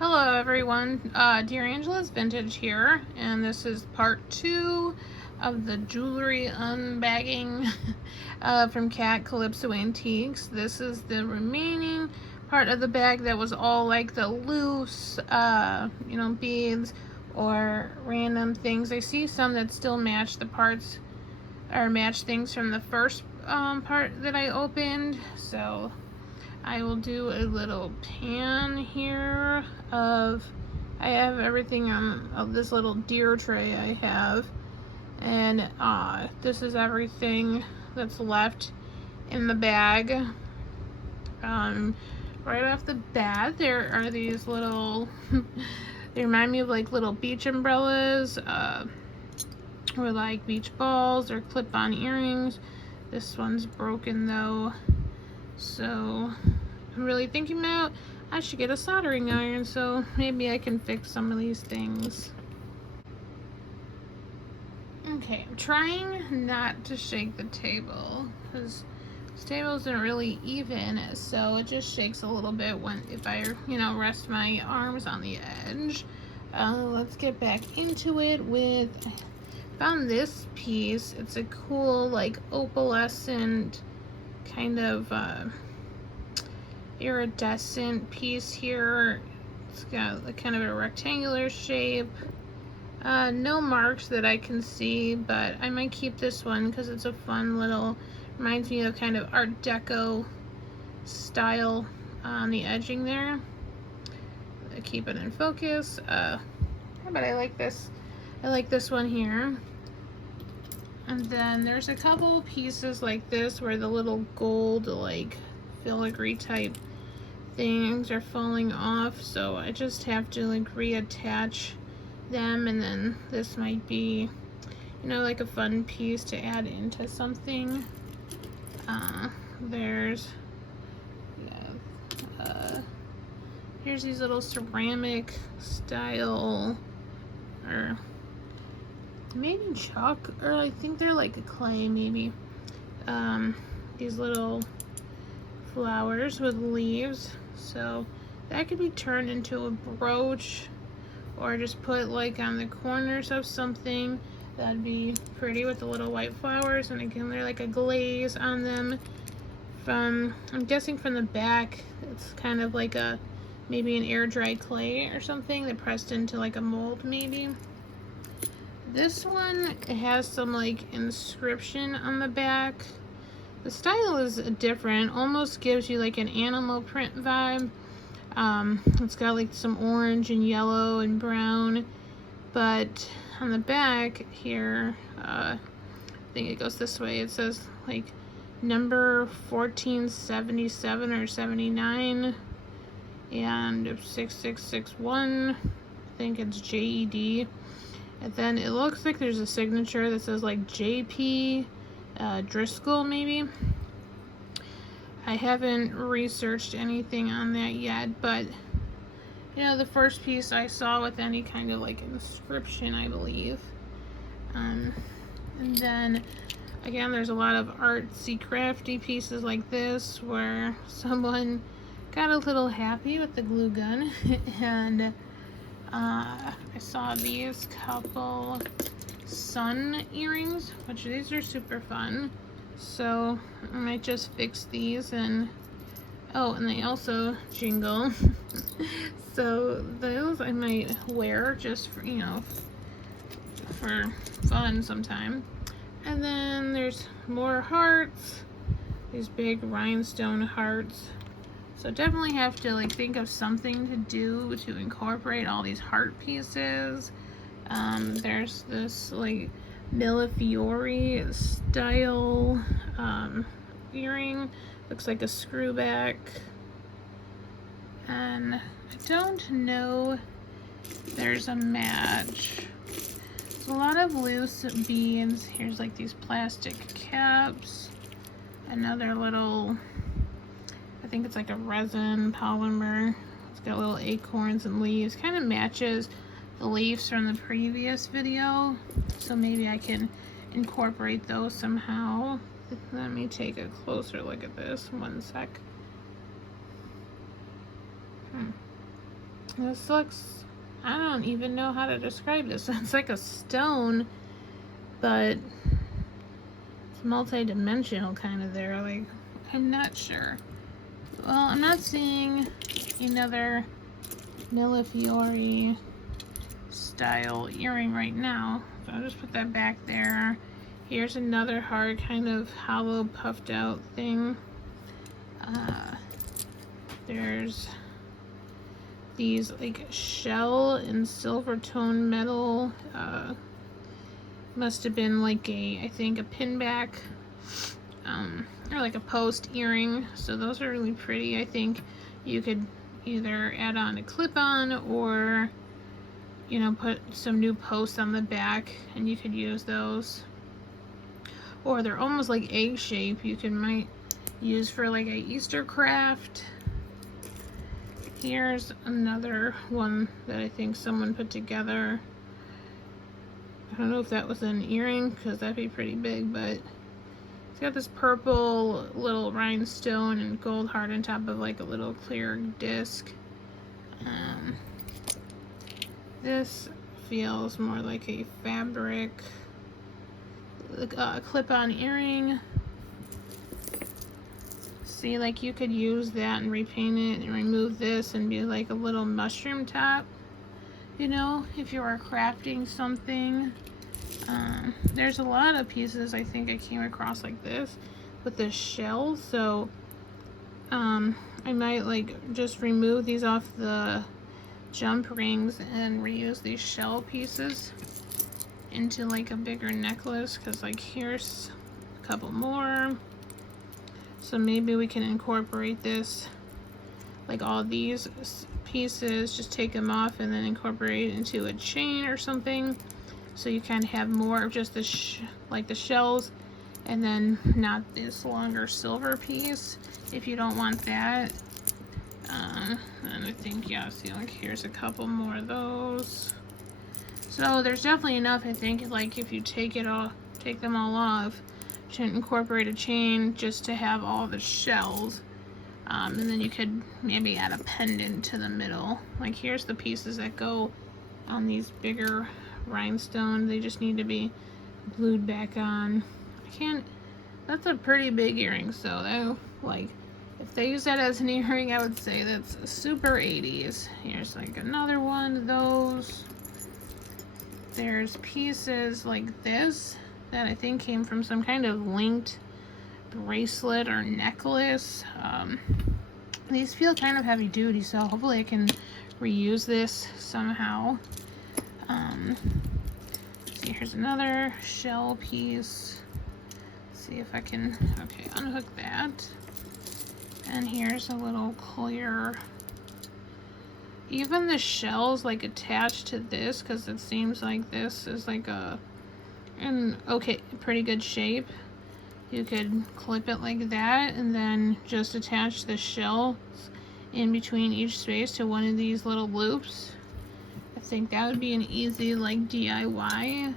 Hello everyone, Dear Angela's Vintage here, and this is part 2 of the jewelry unbagging from Cat Calypso Antiques. This is the remaining part of the bag that was all like the loose, beads or random things. I see some that still match the parts, or match things from the first part that I opened, so I will do a little pan here of, I have everything on this little deer tray I have, and this is everything that's left in the bag. Right off the bat, there are these little, they remind me of like little beach umbrellas, or like beach balls or clip-on earrings. This one's broken though, so I'm really thinking about I should get a soldering iron, so maybe I can fix some of these things. Okay, I'm trying not to shake the table because this table isn't really even, so it just shakes a little bit if I rest my arms on the edge. Let's get back into it with, I found this piece. It's a cool like opalescent kind of iridescent piece here. It's got kind of a rectangular shape. No marks that I can see, but I might keep this one because it's a fun little, reminds me of kind of Art Deco style on the edging there. I keep it in focus. But I like this. I like this one here. And then there's a couple pieces like this where the little gold like filigree type things are falling off, so I just have to like reattach them, and then this might be like a fun piece to add into something. Here's these little ceramic style, or maybe chalk, or I think they're like a clay maybe. These little flowers with leaves, so that could be turned into a brooch or just put like on the corners of something. That'd be pretty with the little white flowers, and again they're like a glaze on them. I'm guessing from the back it's kind of like maybe an air dry clay or something that pressed into like a mold maybe. This one, it has some like inscription on the back. The style is different, almost gives you like an animal print vibe. It's got like some orange and yellow and brown, but on the back here, I think it goes this way. It says like number 1477 or 79 and 6661. I think it's JED. And then it looks like there's a signature that says like JP Driscoll maybe. I haven't researched anything on that yet, but the first piece I saw with any kind of like inscription, I believe. And then again, there's a lot of artsy crafty pieces like this where someone got a little happy with the glue gun and I saw these couple sun earrings, which these are super fun, so I might just fix these. And and they also jingle so those I might wear just for for fun sometime. And then there's more hearts, these big rhinestone hearts. So definitely have to like think of something to do to incorporate all these heart pieces. There's this like Millefiori style earring, looks like a screwback, and I don't know if there's a match. There's a lot of loose beads. Here's like these plastic caps, another little, I think it's like a resin polymer. It's got little acorns and leaves. Kind of matches the leaves from the previous video, so maybe I can incorporate those somehow. Let me take a closer look at this. One sec. This looks, I don't even know how to describe this. It's like a stone, but it's multi-dimensional kind of there. Like, I'm not sure. Well, I'm not seeing another Millefiori style earring right now, so I'll just put that back there. Here's another hard kind of hollow puffed out thing. There's these like shell and silver tone metal. Must have been like I think a pinback, or like a post earring. So those are really pretty. I think you could either add on a clip-on or, you know, put some new posts on the back and you could use those. Or they're almost like egg shape. You might use for like a Easter craft. Here's another one that I think someone put together. I don't know if that was an earring because that'd be pretty big, but it's got this purple little rhinestone and gold heart on top of like a little clear disc. This feels more like a fabric clip-on earring. See, like you could use that and repaint it and remove this and be like a little mushroom top, you know, if you are crafting something. There's a lot of pieces I think I came across like this with the shells, so I might like just remove these off the jump rings and reuse these shell pieces into like a bigger necklace, because like here's a couple more. So maybe we can incorporate this, like all these pieces, just take them off and then incorporate it into a chain or something. So you kind of have more of just the like the shells, and then not this longer silver piece if you don't want that. And I think, yeah, see, like here's a couple more of those. So there's definitely enough, I think, like if you take them all off, to incorporate a chain just to have all the shells. And then you could maybe add a pendant to the middle. Like here's the pieces that go on these bigger rhinestones. They just need to be glued back on. That's a pretty big earring, so that, like, if they use that as an earring, I would say that's super 80s. Here's like another one of those. There's pieces like this that I think came from some kind of linked bracelet or necklace. These feel kind of heavy duty, so hopefully I can reuse this somehow. See, here's another shell piece. See if I can, okay, unhook that. And here's a little clear, even the shells like attached to this, because it seems like this is like pretty good shape. You could clip it like that and then just attach the shells in between each space to one of these little loops. I think that would be an easy like DIY.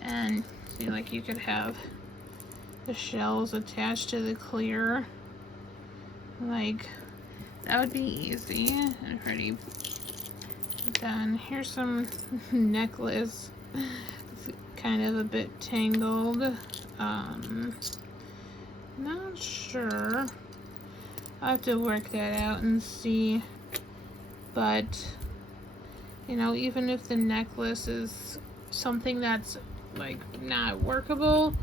And see, like you could have the shells attached to the clear. Like that would be easy and pretty done. Here's some necklace. It's kind of a bit tangled. Not sure. I'll have to work that out and see. But you know, even if the necklace is something that's like not workable,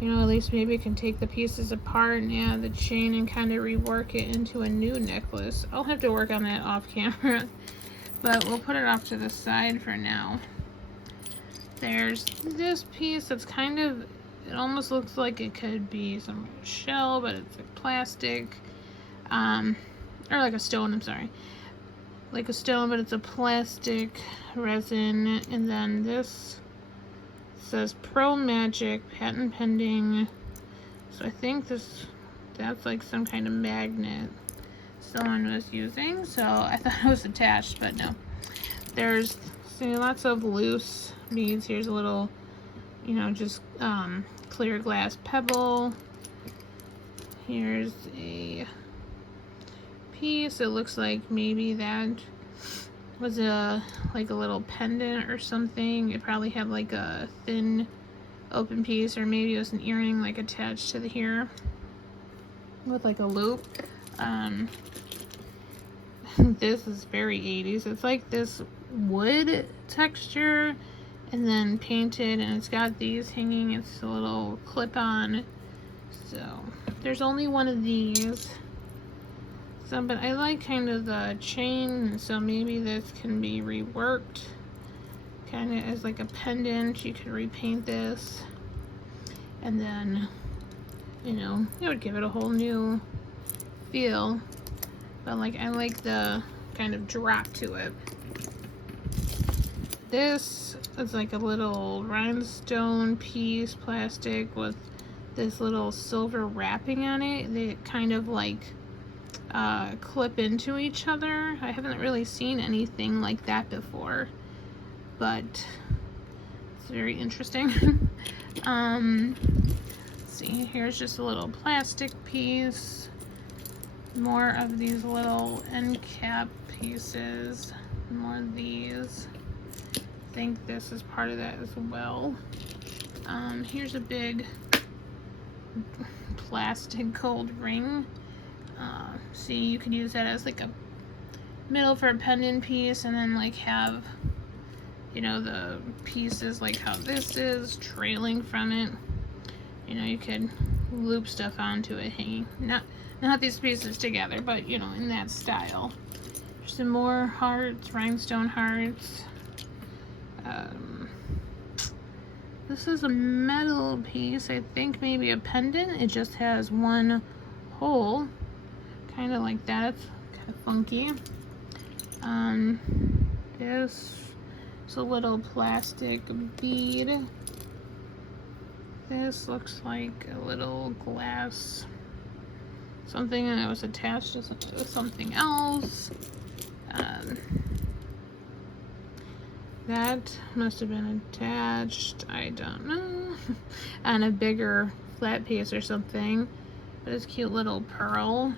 you know, at least maybe I can take the pieces apart and add the chain and kind of rework it into a new necklace. I'll have to work on that off camera, but we'll put it off to the side for now. There's this piece that's kind of, it almost looks like it could be some shell, but it's like plastic, or like a stone, I'm sorry. Like a stone, but it's a plastic resin. And then this says Pro Magic, patent pending. So I think that's like some kind of magnet someone was using. So I thought it was attached, but no. There's, see, lots of loose beads. Here's a little, you know, just clear glass pebble. Here's a piece. It looks like maybe that was like a little pendant or something. It probably had like a thin open piece, or maybe it was an earring like attached to the hair with like a loop. This is very 80s. It's like this wood texture and then painted, and it's got these hanging. It's a little clip-on. So there's only one of these. So, but I like kind of the chain, so maybe this can be reworked kind of as like a pendant. You could repaint this, and then, you know, it would give it a whole new feel. But like, I like the kind of drop to it. This is like a little rhinestone piece, plastic, with this little silver wrapping on it. They kind of like clip into each other. I haven't really seen anything like that before, but it's very interesting. Let's see, here's just a little plastic piece. More of these little end cap pieces. More of these. I think this is part of that as well. Here's a big plastic gold ring. See, you could use that as like a middle for a pendant piece, and then like have, you know, the pieces like how this is trailing from it. You know, you could loop stuff onto it hanging. Not these pieces together, but you know, in that style. There's some more hearts, rhinestone hearts. This is a metal piece, I think maybe a pendant. It just has one hole, kind of like that. It's kind of funky. This is a little plastic bead. This looks like a little glass something that was attached to something else. That must have been attached, I don't know, on a bigger flat piece or something. But it's cute little pearl.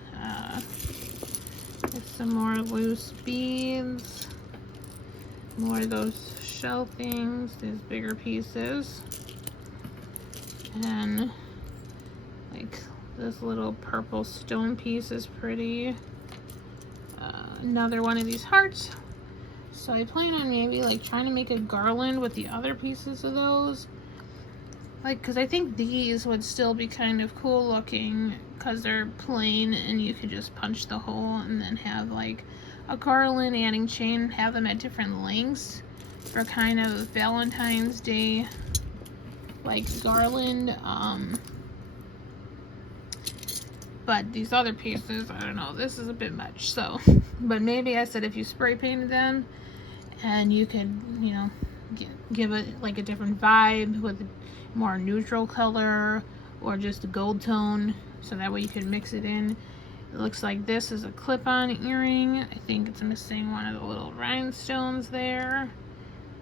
There's some more loose beads. More of those shell things, these bigger pieces. And like this little purple stone piece is pretty. Another one of these hearts. So I plan on maybe like trying to make a garland with the other pieces of those. Like, because I think these would still be kind of cool looking because they're plain and you could just punch the hole and then have like a garland, adding chain, have them at different lengths for kind of Valentine's Day like garland. But these other pieces, I don't know, this is a bit much. So, but maybe I said if you spray painted them, and you could, you know, give it like a different vibe with a more neutral color or just a gold tone, so that way you could mix it in. It looks like this is a clip-on earring. I think it's missing one of the little rhinestones there.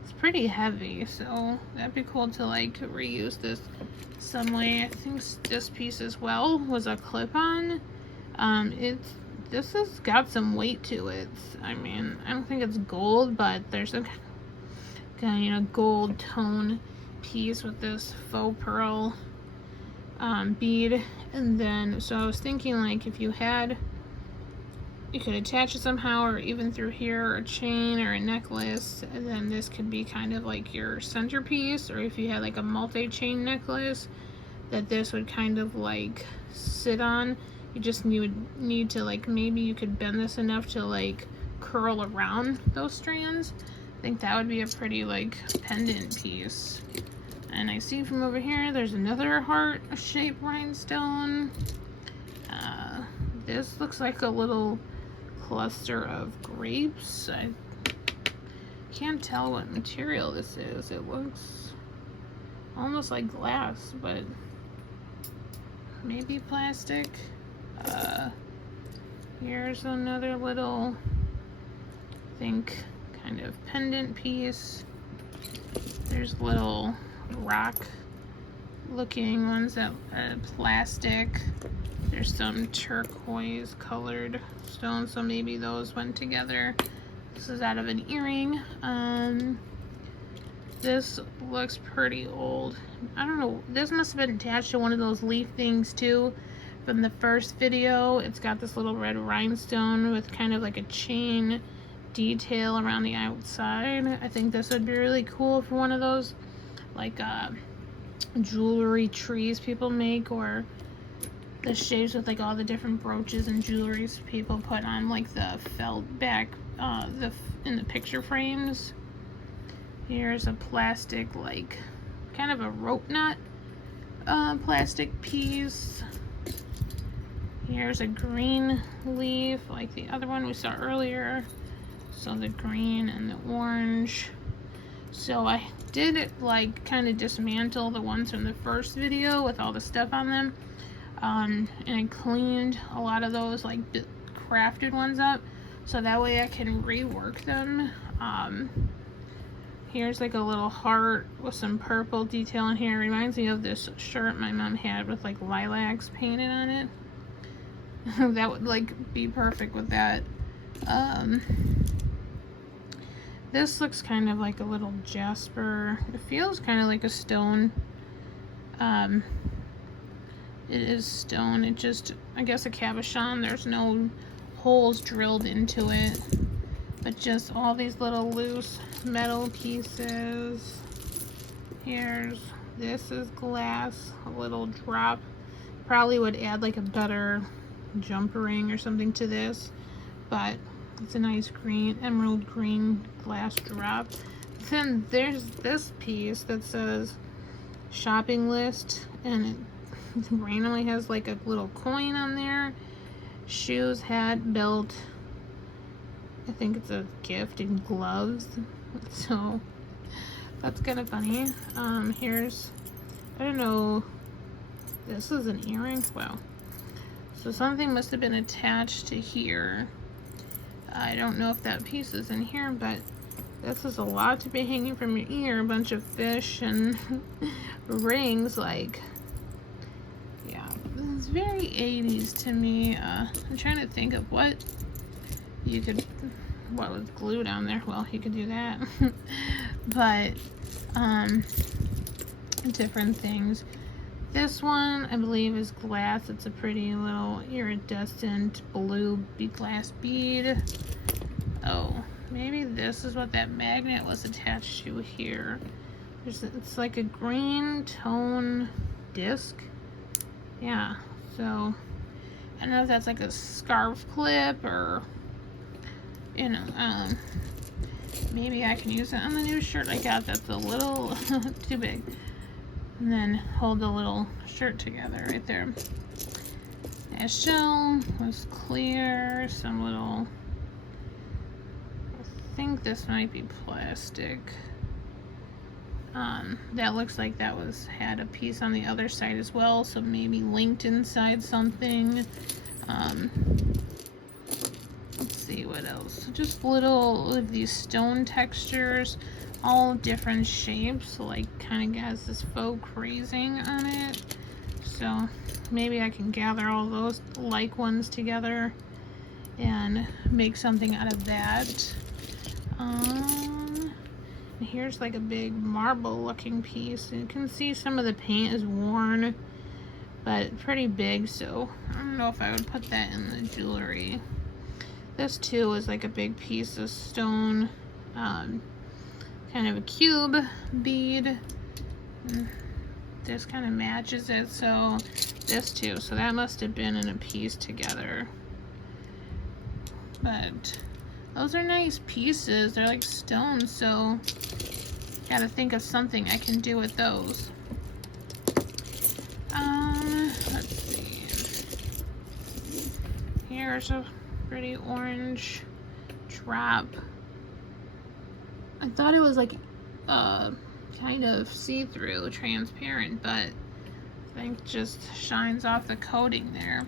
It's pretty heavy, so that'd be cool to like reuse this some way. I think this piece as well was a clip-on. This has got some weight to it. I mean, I don't think it's gold, but there's a kind of, you know, gold tone piece with this faux pearl bead. And then, so I was thinking like if you had, you could attach it somehow, or even through here, a chain or a necklace, and then this could be kind of like your centerpiece. Or if you had like a multi-chain necklace, that this would kind of like sit on. You just need to like, maybe you could bend this enough to like curl around those strands. I think that would be a pretty like pendant piece. And I see from over here there's another heart-shaped rhinestone. This looks like a little cluster of grapes. I can't tell what material this is. It looks almost like glass, but maybe plastic. Here's another little, I think, kind of pendant piece. There's little rock looking ones that plastic. There's some turquoise colored stones, so maybe those went together. This is out of an earring. This looks pretty old. I don't know. This must have been attached to one of those leaf things too from the first video. It's got this little red rhinestone with kind of like a chain detail around the outside. I think this would be really cool for one of those like jewelry trees people make, or the shapes with like all the different brooches and jewelries people put on like the felt back in the picture frames. Here's a plastic, like kind of a rope knot plastic piece. Here's a green leaf like the other one we saw earlier. So the green and the orange. So I did it like kind of dismantle the ones from the first video with all the stuff on them. And I cleaned a lot of those like crafted ones up, so that way I can rework them. Here's like a little heart with some purple detail in here. It reminds me of this shirt my mom had with like lilacs painted on it. That would like be perfect with that. This looks kind of like a little jasper. It feels kind of like a stone. It is stone. It just, I guess a cabochon. There's no holes drilled into it, but just all these little loose metal pieces. This is glass, a little drop. Probably would add like a better jumper ring or something to this, but it's a nice green, emerald green glass drop. Then there's this piece that says shopping list, and it randomly has like a little coin on there. Shoes, hat, belt. I think it's a gift, and gloves. So that's kind of funny. Here's, I don't know, this is an earring. Wow. So something must have been attached to here. I don't know if that piece is in here, but this is a lot to be hanging from your ear. A bunch of fish and rings, like, yeah, it's very 80s to me. I'm trying to think of what was glued on there. Well, you could do that. But different things. This one, I believe, is glass. It's a pretty little iridescent blue glass bead. Oh, maybe this is what that magnet was attached to here. It's like a green tone disc. Yeah, so I don't know if that's like a scarf clip or, you know, maybe I can use it on the new shirt I got that's a little too big. And then hold the little shirt together right there. That shell was clear. Some little, I think this might be plastic. That looks like that had a piece on the other side as well, so maybe linked inside something. Let's see what else. Just little of these stone textures, all different shapes, like kind of has this faux crazing on it. So maybe I can gather all those like ones together and make something out of that. Here's like a big marble looking piece. You can see some of the paint is worn, but pretty big, so I don't know if I would put that in the jewelry. This too is like a big piece of stone, kind of a cube bead. This kind of matches it, so this too. So that must have been in a piece together. But those are nice pieces. They're like stone, so gotta think of something I can do with those. Let's see. Here's a pretty orange drop. I thought it was like kind of see-through, transparent, but I think just shines off the coating there.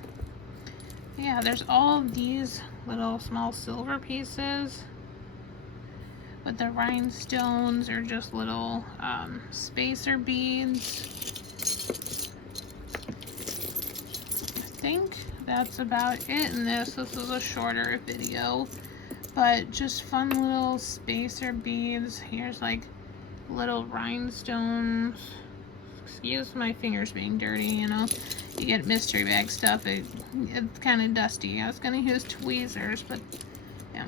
Yeah, there's all of these little small silver pieces with the rhinestones, or just little spacer beads. I think that's about it in this. This is a shorter video, But just fun little spacer beads. Here's like little rhinestones. Excuse my fingers being dirty, you know. You get mystery bag stuff, it's kind of dusty. I was going to use tweezers, but yeah.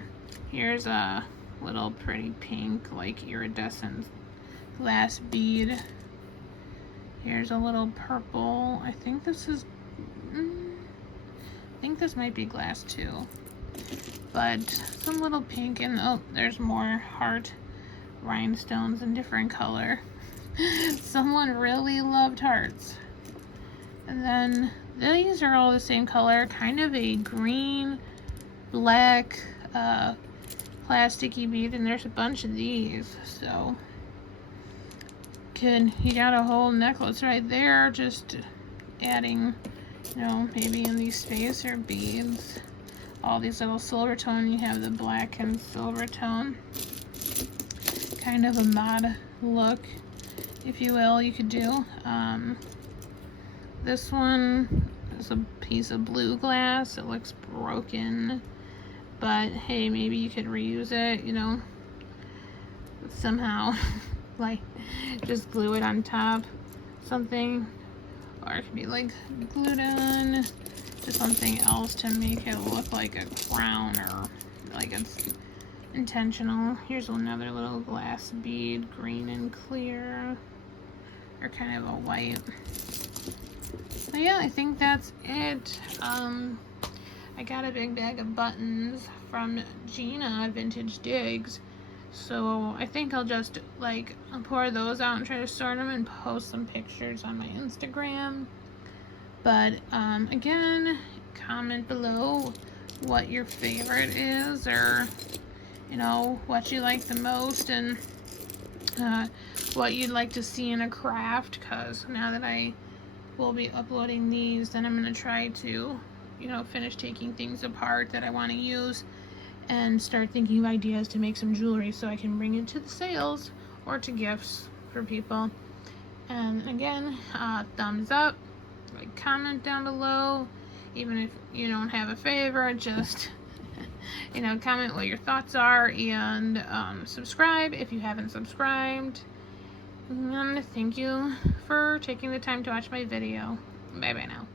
Here's a little pretty pink, like iridescent glass bead. Here's a little purple. I think this is, I think this might be glass too. But some little pink, and oh, there's more heart rhinestones in different color. Someone really loved hearts. And then these are all the same color, kind of a green, black, plasticky bead, and there's a bunch of these, so you got a whole necklace right there, just adding, you know, maybe in these spacer beads. All these little silver tone, you have the black and silver tone. Kind of a mod look, if you will, you could do. This one is a piece of blue glass. It looks broken, but hey, maybe you could reuse it, you know, somehow. Like, just glue it on top, something, or it could be like glued on to something else to make it look like a crown, or like it's intentional. Here's another little glass bead, green and clear, or kind of a white. But yeah, I think that's it. I got a big bag of buttons from Gina at Vintage Digs, so I think I'll just like pour those out and try to sort them and post some pictures on my Instagram. But again, comment below what your favorite is, or you know, what you like the most, and what you'd like to see in a craft, because now that I will be uploading these, then I'm going to try to, you know, finish taking things apart that I want to use and start thinking of ideas to make some jewelry so I can bring it to the sales or to gifts for people. And again, thumbs up, like, comment down below, even if you don't have a favorite, just you know, comment what your thoughts are, and subscribe if you haven't subscribed. And thank you for taking the time to watch my video. Bye bye now.